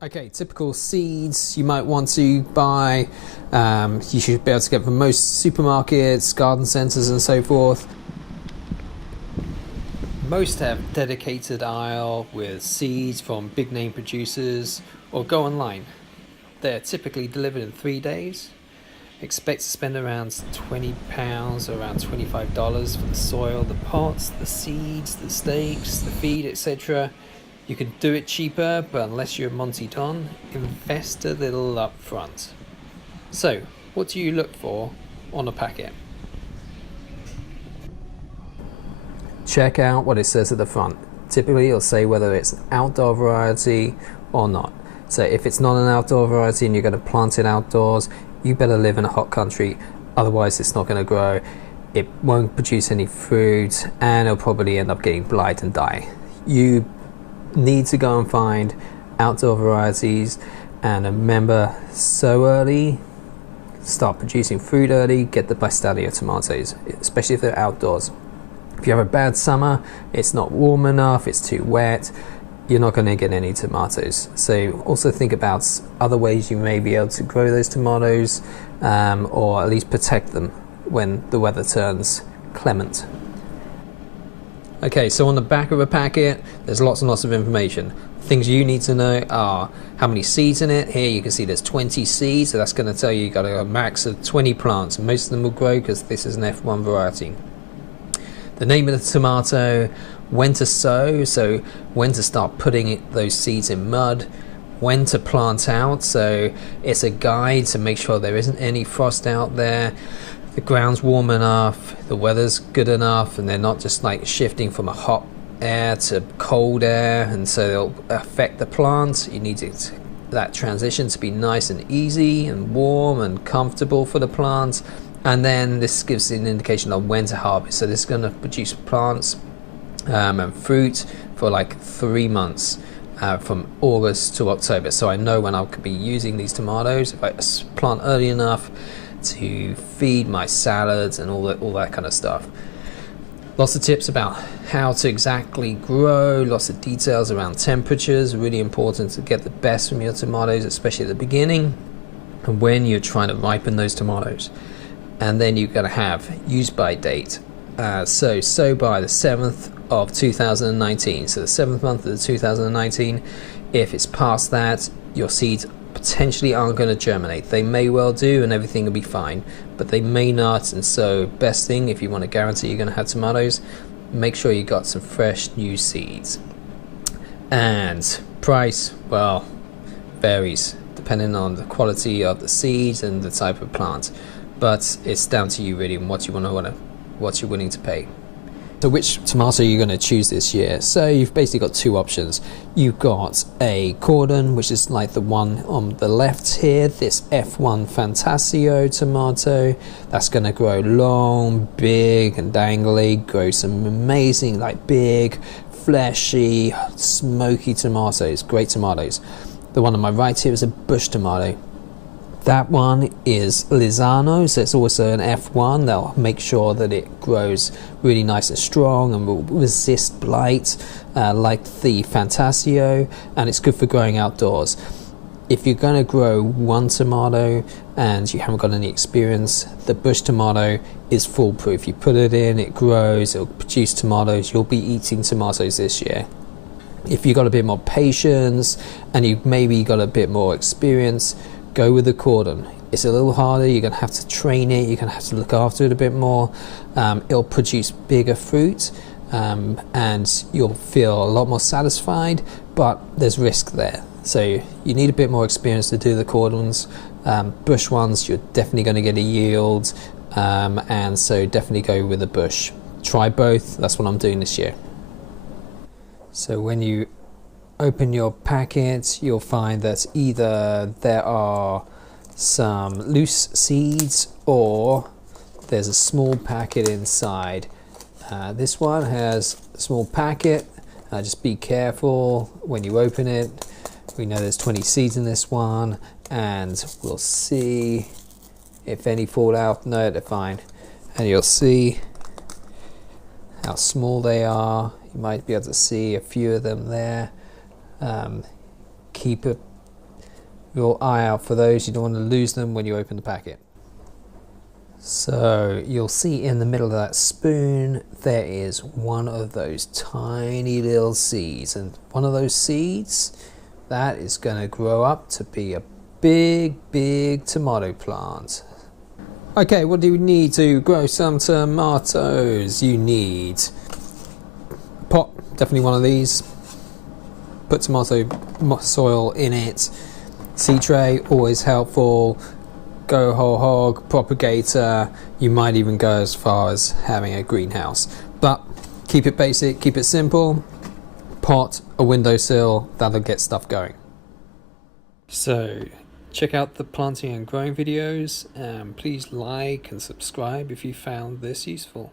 Okay, typical seeds you might want to buy. You should be able to get from most supermarkets, garden centres, and so forth. Most have dedicated aisle with seeds from big name producers, or go online. They're typically delivered in 3 days. Expect to spend around £20 or around $25 for the soil, the pots, the seeds, the stakes, the feed, etc. You can do it cheaper, but unless you're Monty Don, invest a little up front. So, what do you look for on a packet? Check out what it says at the front. Typically, it'll say whether it's an outdoor variety or not. So if it's not an outdoor variety and you're going to plant it outdoors, you better live in a hot country, otherwise it's not going to grow. It won't produce any fruit and it'll probably end up getting blight and die. You need to go and find outdoor varieties, and remember, sow early, start producing fruit early, get the Bastaglia tomatoes, especially if they're outdoors. If you have a bad summer, it's not warm enough, it's too wet, you're not going to get any tomatoes. So also think about other ways you may be able to grow those tomatoes, or at least protect them when the weather turns clement. Okay, so on the back of a packet, there's lots and lots of information. Things you need to know are how many seeds in it. Here you can see there's 20 seeds, so that's going to tell you got a max of 20 plants. Most of them will grow because this is an F1 variety. The name of the tomato, when to sow, so when to start putting those seeds in mud, when to plant out, so it's a guide to make sure there isn't any frost out there, the ground's warm enough, the weather's good enough, and they're not just like shifting from a hot air to cold air, and so they'll affect the plant. You need that transition to be nice and easy and warm and comfortable for the plant. And then this gives an indication of when to harvest. So this is going to produce plants and fruit for like 3 months, from August to October. So I know when I could be using these tomatoes if I plant early enough to feed my salads and all that kind of stuff. Lots of tips about how to exactly grow, lots of details around temperatures. Really important to get the best from your tomatoes, especially at the beginning and when you're trying to ripen those tomatoes. And then you're going to have use by date. So by the 7th of 2019, so the 7th month of 2019. If it's past that, your seeds potentially aren't going to germinate. They may well do and everything will be fine, but they may not. And so best thing, if you want to guarantee you're going to have tomatoes, make sure you got some fresh new seeds. And price, well, varies depending on the quality of the seeds and the type of plant, but it's down to you really and what you're willing to pay. So which tomato are you going to choose this year? So you've basically got two options. You've got a cordon, which is like the one on the left here, this F1 Fantasio tomato. That's going to grow long, big and dangly, grow some amazing, like big, fleshy, smoky tomatoes, great tomatoes. The one on my right here is a bush tomato. That one is Lizano, so it's also an F1. They'll make sure that it grows really nice and strong and will resist blight, like the Fantasio, and it's good for growing outdoors. If you're going to grow one tomato and you haven't got any experience, the bush tomato is foolproof. You put it in, it grows, it'll produce tomatoes. You'll be eating tomatoes this year. If you've got a bit more patience and you've maybe got a bit more experience, go with the cordon. It's a little harder, you're going to have to train it, you're going to have to look after it a bit more. It'll produce bigger fruit, and you'll feel a lot more satisfied, but there's risk there. So you need a bit more experience to do the cordons. Bush ones, you're definitely going to get a yield, and so definitely go with the bush. Try both, that's what I'm doing this year. So when you open your packet, you'll find that either there are some loose seeds or there's a small packet inside. This one has a small packet. Just be careful when you open it. We know there's 20 seeds in this one, and we'll see if any fall out. No, they're fine. And you'll see how small they are. You might be able to see a few of them there. Keep a your eye out for those. You don't want to lose them when you open the packet. So you'll see in the middle of that spoon there is one of those tiny little seeds, and one of those seeds that is going to grow up to be a big tomato plant. Okay, what do you need to grow some tomatoes? You need a pot, definitely one of these. Put tomato soil in it. Seed tray, always helpful. Go whole hog, propagator. You might even go as far as having a greenhouse. But keep it basic, keep it simple. Pot, a windowsill, that'll get stuff going. So, check out the planting and growing videos, and please like and subscribe if you found this useful.